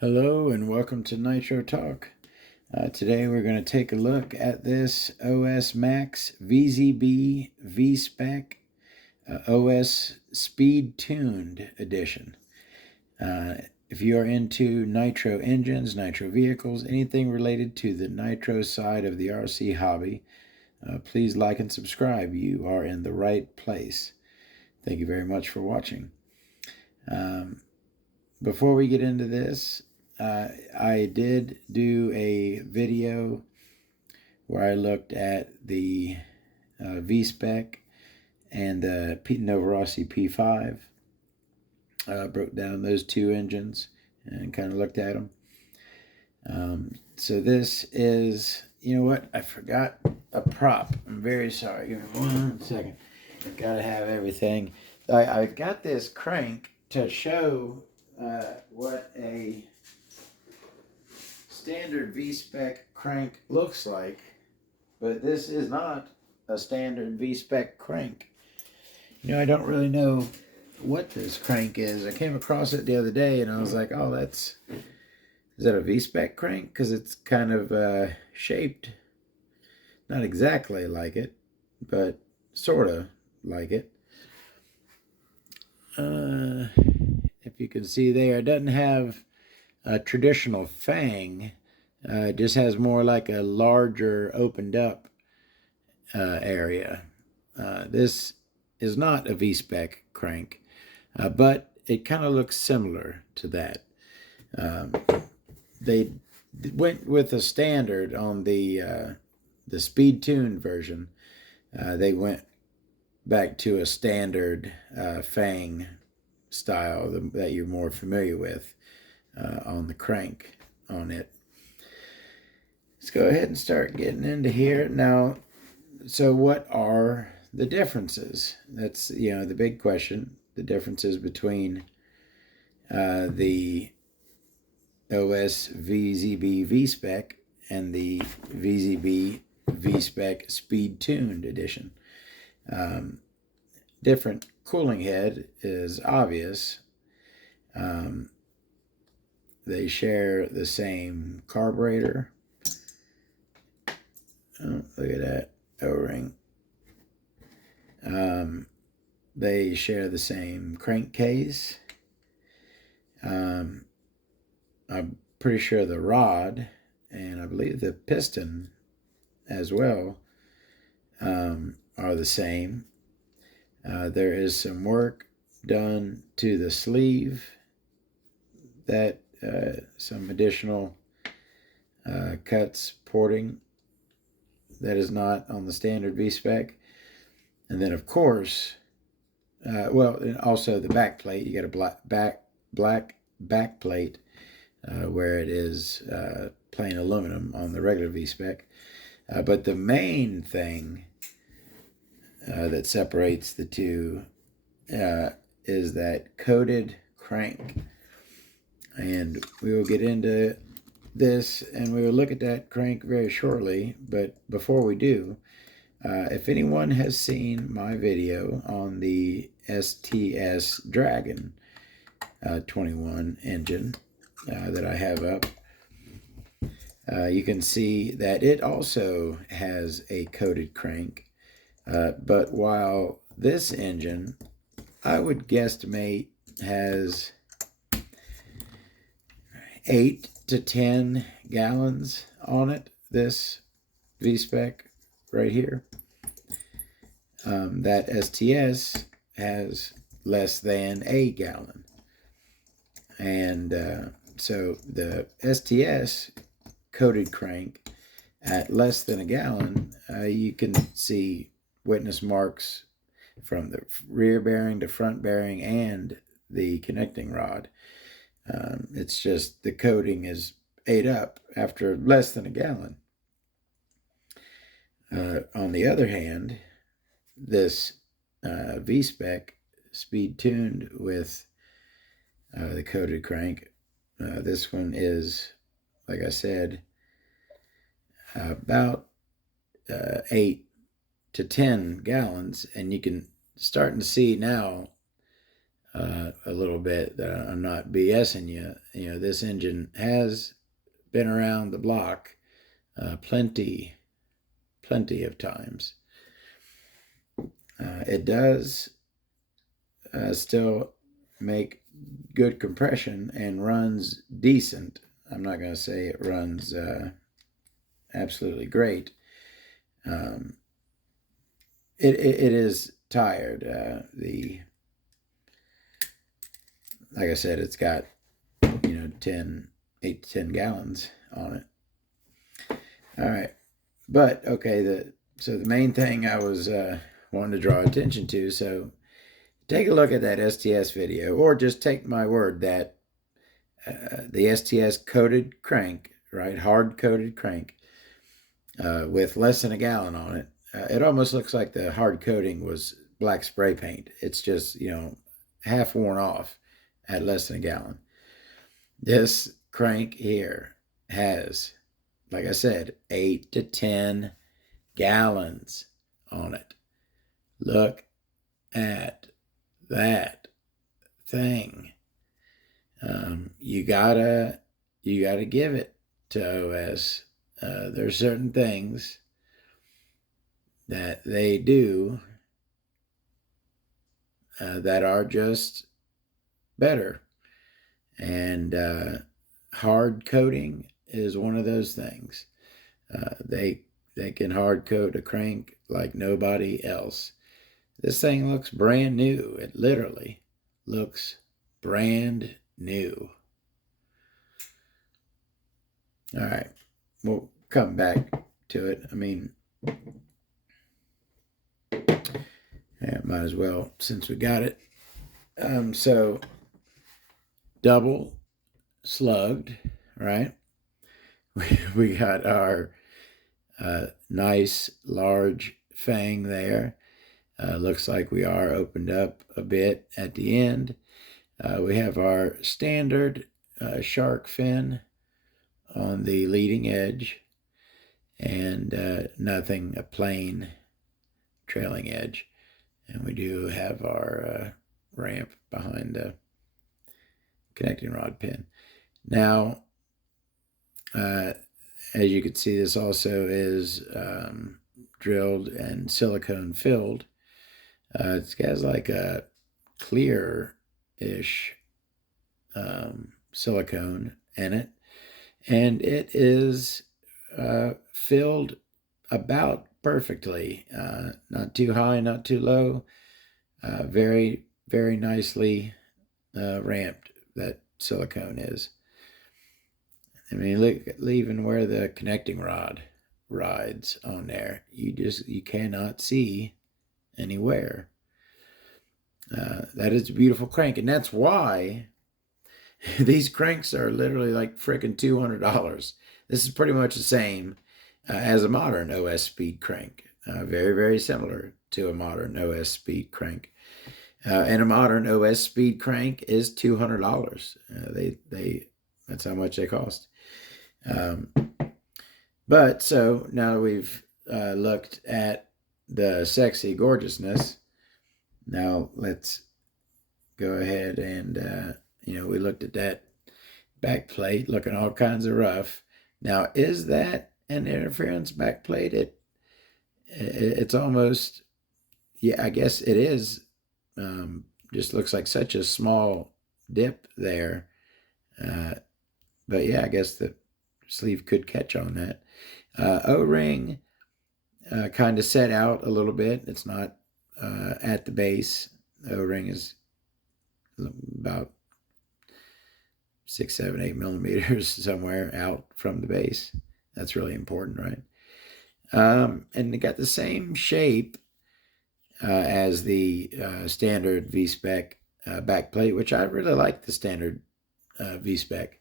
Hello and welcome to Nitro Talk. Today we're going to take a look at this OS Max VZB V-Spec OS Speed Tuned Edition. If you are into Nitro engines, Nitro vehicles, anything related to the Nitro side of the RC hobby, please like and subscribe. You are in the right place. Thank you very much for watching. Before we get into this, I did do a video where I looked at the V-Spec and the Novarossi P5. Broke down those two engines and kind of looked at them. So this is, you know what, I forgot a prop. I'm very sorry. Give me 1 second. Gotta have everything. I got this crank to show what a standard V-Spec crank looks like, but this is not a standard V-Spec crank. You know, I don't really know what this crank is. I came across it the other day and I was like, oh, is that a V-Spec crank? Because it's kind of shaped not exactly like it, but sort of like it. If you can see there, it doesn't have a traditional fang. It just has more like a larger opened up area. This is not a V-Spec crank, but it kind of looks similar to that. They went with a standard on the speed tuned version. They went back to a standard fang style that you're more familiar with on the crank on it. Let's go ahead and start getting into here now. So what are the differences? That's, you know, the big question. The differences between the OS VZB V-Spec and the VZB V-Spec Speed Tuned Edition. Different cooling head is obvious. They share the same carburetor. Oh, look at that O-ring. They share the same crankcase. I'm pretty sure the rod and I believe the piston as well are the same. There is some work done to the sleeve that some additional cuts porting that is not on the standard V-Spec. And then, of course, and also the back plate. You got a black back plate where it is plain aluminum on the regular V-Spec. But the main thing that separates the two is that coated crank. And we will get into this and we will look at that crank very shortly. But before we do, if anyone has seen my video on the STS Dragon 21 engine that I have up, you can see that it also has a coated crank. But while this engine, I would guesstimate, has 8 to 10 gallons on it, this V-Spec right here, that STS has less than a gallon. And so the STS coated crank at less than a gallon, you can see witness marks from the rear bearing to front bearing and the connecting rod. It's just the coating is ate up after less than a gallon. On the other hand, this V-Spec speed tuned with the coated crank, this one is, like I said, about 8 to 10 gallons, and you can start to see now a little bit that I'm not BSing you. You know, this engine has been around the block plenty of times. It does still make good compression and runs decent. I'm not going to say it runs absolutely great. It is tired. Like I said, it's got 8 to 10 gallons on it. All right, but okay. So the main thing I was wanting to draw attention to. So take a look at that STS video, or just take my word that the STS coated crank, right, hard coated crank, with less than a gallon on it. It almost looks like the hard coating was black spray paint. It's just, half worn off at less than a gallon. This crank here has, like I said, 8 to 10 gallons on it. Look at that thing. You gotta give it to OS. There's certain things that they do that are just better, and hard coating is one of those things. They can hard coat a crank like nobody else. This thing looks brand new. It literally looks brand new. All right, we'll come back to it. I mean, yeah, might as well since we got it. So double slugged, right? We got our nice large fang there. Looks like we are opened up a bit at the end. We have our standard shark fin on the leading edge, and a plain trailing edge. And we do have our ramp behind the connecting rod pin. Now, as you can see, this also is drilled and silicone filled. It has like a clear-ish silicone in it, and it is filled about perfectly. Not too high, not too low. Very, very nicely ramped, that silicone is. I mean, look, even where the connecting rod rides on there, you cannot see anywhere. That is a beautiful crank, and that's why these cranks are literally like freaking $200. This is pretty much the same as a modern OS speed crank. Very, very similar to a modern OS speed crank. And a modern OS speed crank is $200. That's how much they cost. But so now that we've looked at the sexy gorgeousness, now let's go ahead and we looked at that back plate looking all kinds of rough. Now, is that an interference back plate? It's almost, yeah, I guess it is. Just looks like such a small dip there. But yeah, I guess the sleeve could catch on that. O-ring kind of set out a little bit. It's not at the base. O-ring is about 6, 7, 8 millimeters somewhere out from the base. That's really important, right? And it got the same shape as the standard V-Spec back plate, which I really like the standard V-Spec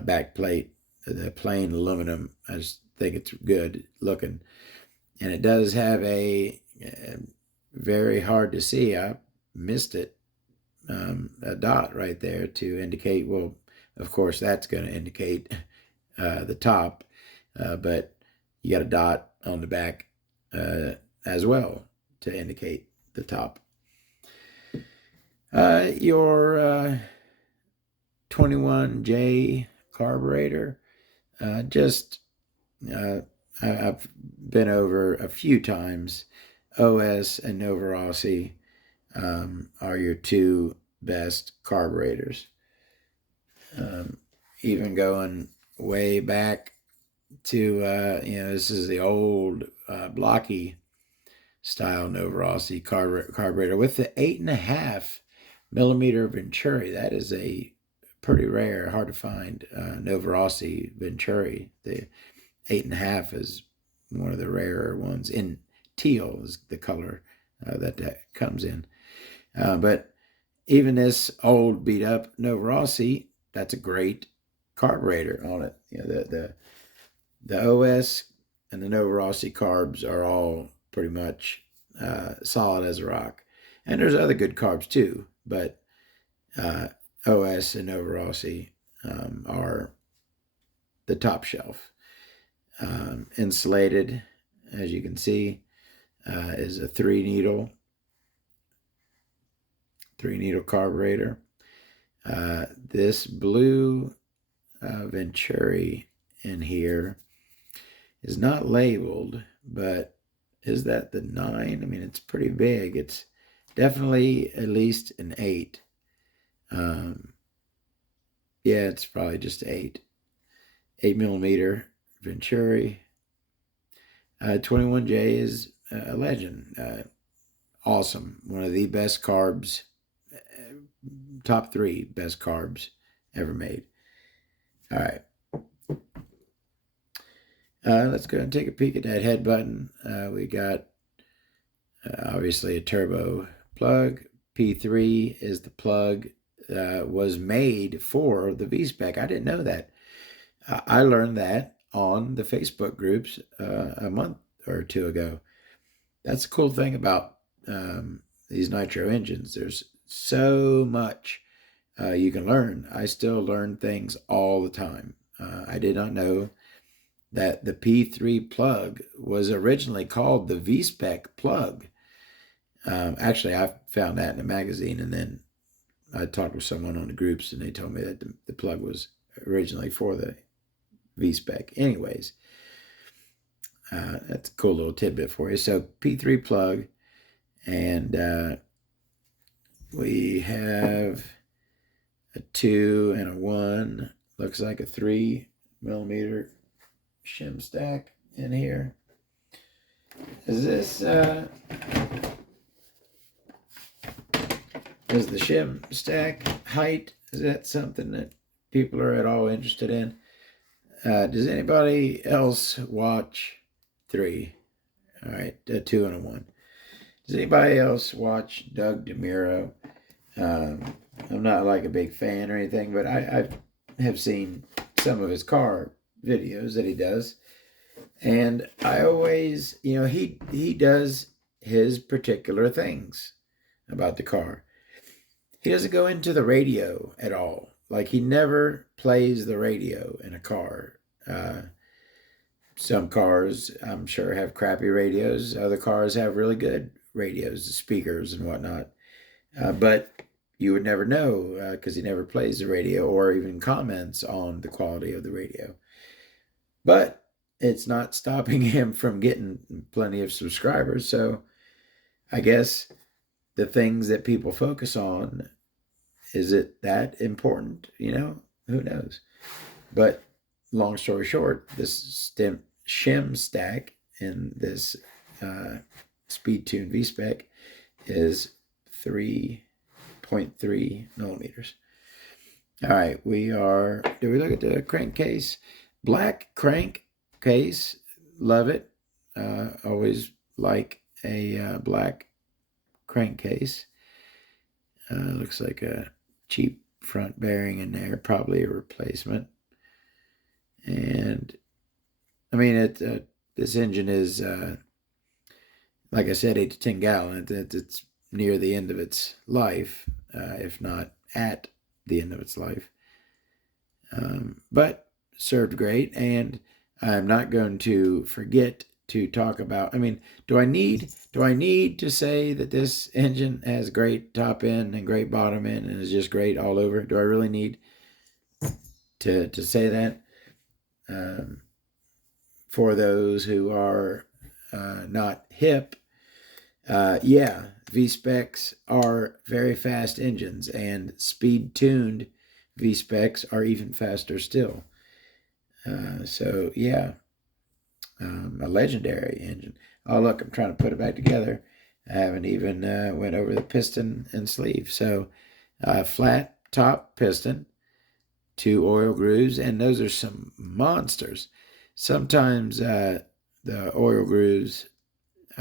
back plate, the plain aluminum. I just think it's good looking. And it does have a very hard to see, I missed it, a dot right there to indicate, well, of course, that's going to indicate the top, but you got a dot on the back as well to indicate the top. Your 21J carburetor, just I've been over a few times. OS and Nova Rossi are your two best carburetors. Even going way back to, this is the old blocky style Nova Rossi carburetor with the 8.5mm Venturi. That is a pretty rare, hard to find Nova Rossi Venturi. The 8.5 is one of the rarer ones. In teal is the color that comes in. But even this old beat up Nova Rossi, that's a great carburetor on it. The OS and the Nova Rossi carbs are all pretty much solid as a rock. And there's other good carbs too, but OS and Nova Rossi are the top shelf. Insulated, as you can see, is a three needle carburetor. This blue Venturi in here is not labeled, but is that the 9? I mean, it's pretty big. It's definitely at least an 8. Yeah, it's probably just 8. 8mm Venturi. 21J is a legend. Awesome. One of the best carbs, top 3 best carbs ever made. All right. Let's go and take a peek at that head button. We got obviously a turbo plug. P3 is the plug was made for the V-Spec. I didn't know that. I learned that on the Facebook groups a month or 2 ago. That's the cool thing about these Nitro engines. There's so much you can learn. I still learn things all the time. I did not know that the P3 plug was originally called the V-Spec plug. Actually, I found that in a magazine, and then I talked with someone on the groups, and they told me that the plug was originally for the V-Spec. Anyways, that's a cool little tidbit for you. So P3 plug, and we have a 2 and a 1. Looks like a 3mm shim stack in here. Is this is the shim stack height? Is that something that people are at all interested in? Does anybody else watch 3? All right, a 2 and a 1. Does anybody else watch Doug DeMuro? I'm not like a big fan or anything, but I have seen some of his car videos that he does. And I always, he does his particular things about the car. He doesn't go into the radio at all. Like, he never plays the radio in a car. Some cars, I'm sure, have crappy radios. Other cars have really good radios, speakers and whatnot. But you would never know because he never plays the radio or even comments on the quality of the radio. But it's not stopping him from getting plenty of subscribers. So I guess the things that people focus on, is it that important? Who knows? But long story short, this shim stack in this Speed Tune V-Spec is 3.3mm. All right, do we look at the crankcase? Black crankcase, love it. Always like a black crankcase. Looks like a cheap front bearing in there, probably a replacement. And I mean, this engine is, like I said, 8 to 10 gallon. It's near the end of its life, if not at the end of its life. But served great, and I'm not going to forget to talk about. I mean, do I need to say that this engine has great top end and great bottom end and is just great all over? Do I really need to say that? For those who are not hip, yeah, V-Specs are very fast engines, and speed-tuned V-Specs are even faster still. So, yeah, a legendary engine. Oh, look, I'm trying to put it back together. I haven't even went over the piston and sleeve. So, flat top piston, 2 oil grooves, and those are some monsters. Sometimes the oil grooves,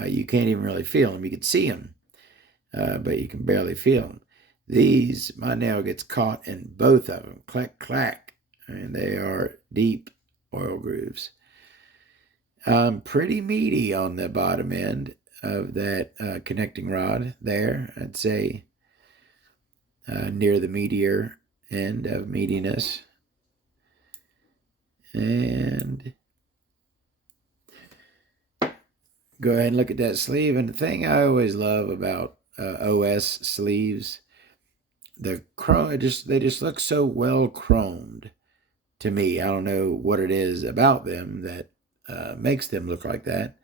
you can't even really feel them. You can see them, but you can barely feel them. These, my nail gets caught in both of them. Clack, clack. And they are deep oil grooves. Pretty meaty on the bottom end of that connecting rod there. I'd say near the meatier end of meatiness. And go ahead and look at that sleeve. And the thing I always love about OS sleeves, the chrome, they just look so well chromed to me. I don't know what it is about them that makes them look like that.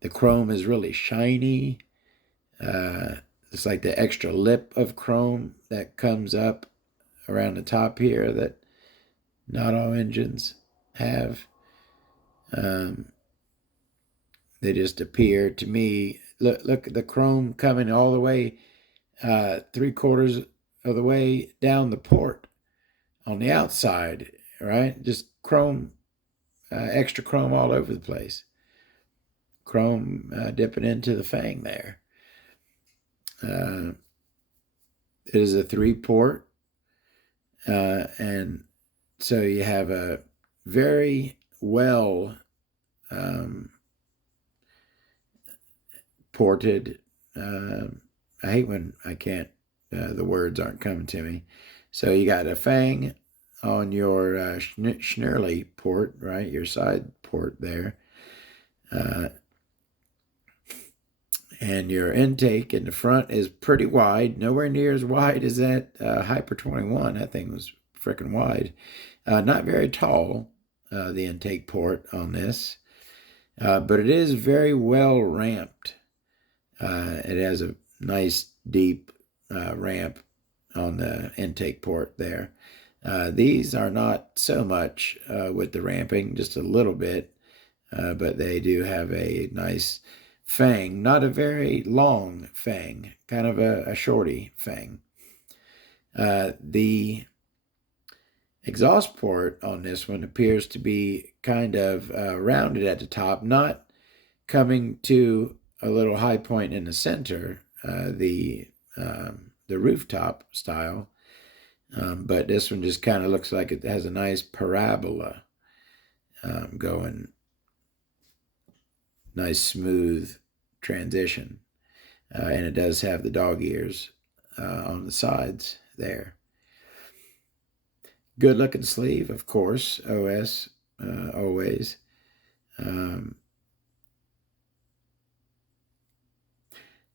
The chrome is really shiny. It's like the extra lip of chrome that comes up around the top here that not all engines have. They just appear to me. Look at the chrome coming all the way 3/4 of the way down the port on the outside, right? Just chrome, extra chrome all over the place. Chrome dipping into the fang there. It is a 3-port, and so you have a very well ported. I hate when I can't. The words aren't coming to me. So you got a fang on your Schnurley port, right? Your side port there. And your intake in the front is pretty wide, nowhere near as wide as that Hyper 21. That thing was freaking wide. Not very tall, the intake port on this, but it is very well ramped. It has a nice deep ramp on the intake port there. These are not so much with the ramping, just a little bit, but they do have a nice fang, not a very long fang, kind of a shorty fang. The exhaust port on this one appears to be kind of rounded at the top, not coming to a little high point in the center, the rooftop style, but this one just kind of looks like it has a nice parabola going, nice smooth transition, and it does have the dog ears on the sides there. Good looking sleeve, of course. OS always.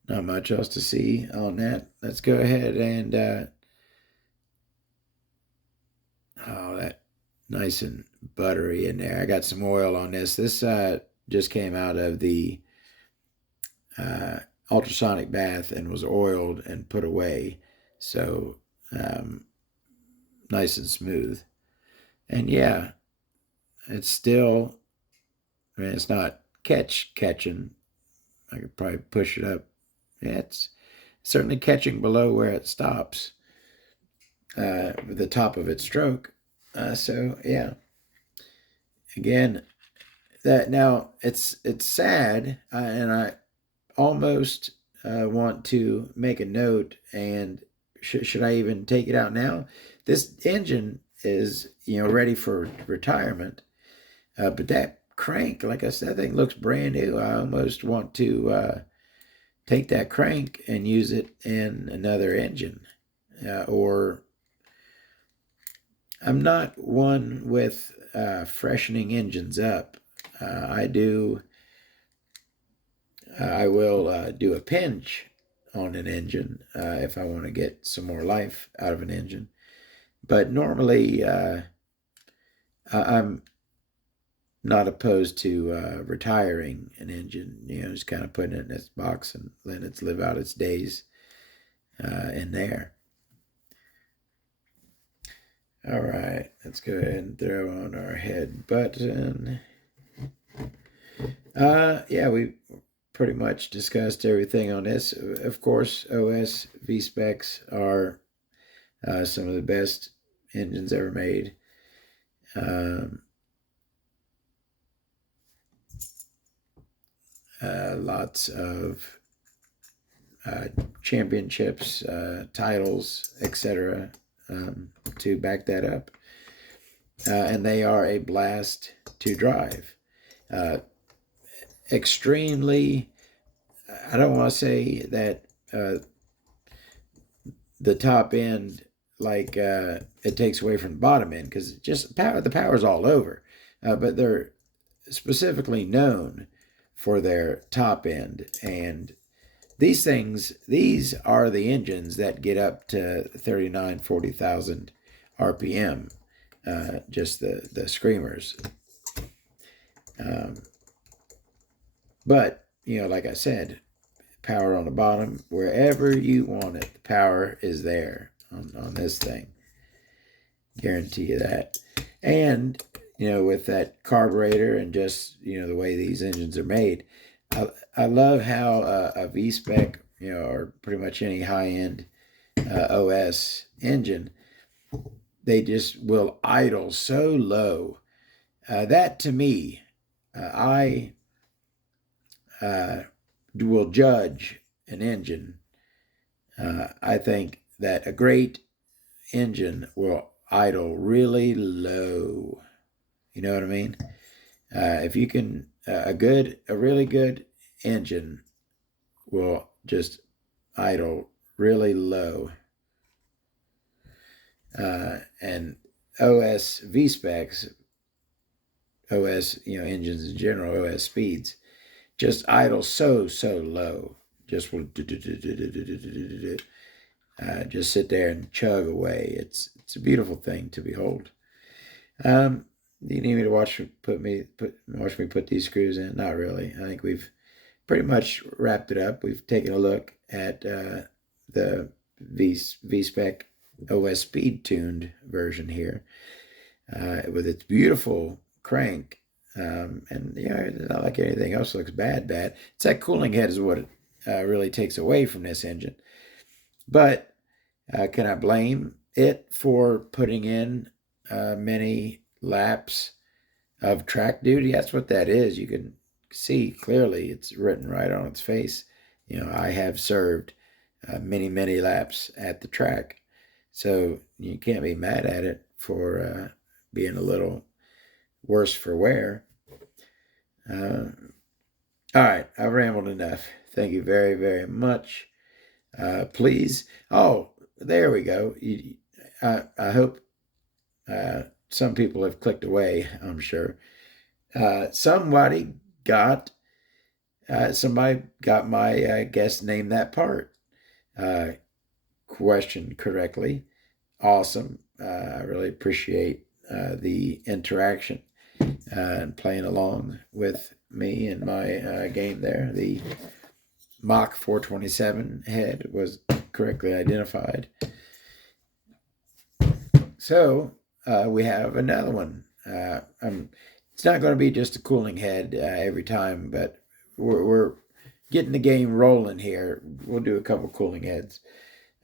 Not much else to see on that. Let's go ahead and oh, that nice and buttery in there. I got some oil on this. This just came out of the ultrasonic bath and was oiled and put away. So nice and smooth. And yeah, it's still, I mean, it's not catching. I could probably push it up. Yeah, it's certainly catching below where it stops, the top of its stroke. So yeah, again, that now it's sad, and I almost want to make a note. And should I even take it out now? This engine is ready for retirement, but that crank, like I said, that thing looks brand new. I almost want to take that crank and use it in another engine, or I'm not one with freshening engines up. I do I will do a pinch on an engine if I want to get some more life out of an engine. But normally, I'm not opposed to retiring an engine, just kind of putting it in its box and letting it live out its days in there. All right, let's go ahead and throw on our head button. Yeah, we pretty much discussed everything on this. Of course, OS V-Specs are some of the best engines ever made. Lots of championships, titles, etc. To back that up. And they are a blast to drive. Extremely, I don't want to say that the top end, like it takes away from the bottom end, because just the power's all over. But they're specifically known for their top end. And these are the engines that get up to 39, 40,000 RPM, just the screamers. But, like I said, power on the bottom, wherever you want it, the power is there on this thing. Guarantee you that. And, with that carburetor and just, the way these engines are made, I love how a V-Spec, or pretty much any high-end OS engine, they just will idle so low. That to me, I will judge an engine. I think that a great engine will idle really low. You know what I mean? If you can, a really good engine will just idle really low. And OS V-Specs, OS, engines in general, OS speeds, just idle so low. Just will just sit there and chug away. It's a beautiful thing to behold. Do you need me to watch me put these screws in? Not really. I think we've pretty much wrapped it up. We've taken a look at the V-Spec OS speed tuned version here with its beautiful crank. And it's not like anything else looks bad. It's that cooling head is what it really takes away from this engine. But can I blame it for putting in many laps of track duty? That's what that is. You can see clearly it's written right on its face. I have served many laps at the track. So you can't be mad at it for being a little worse for wear. All right, I've rambled enough. Thank you very, very much. Please. Oh, there we go. I hope some people have clicked away, I'm sure. Somebody got my guess name that part question correctly. Awesome. I really appreciate the interaction and playing along with me and my game there. The Mach 427 head was correctly identified. So we have another one. It's not going to be just a cooling head every time, but we're getting the game rolling here. We'll do a couple cooling heads.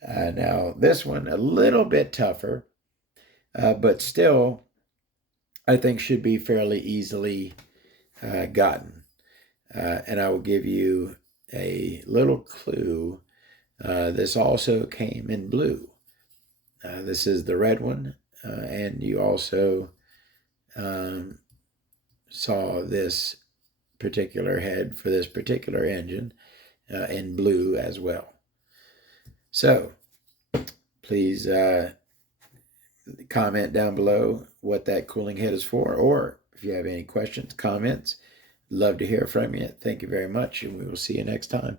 Now, this one, a little bit tougher, but still, I think should be fairly easily gotten. And I will give you a little clue. This also came in blue. This is the red one, and you also saw this particular head for this particular engine in blue as well. So please comment down below what that cooling head is for, or if you have any questions, comments, love to hear from you. Thank you very much, and we will see you next time.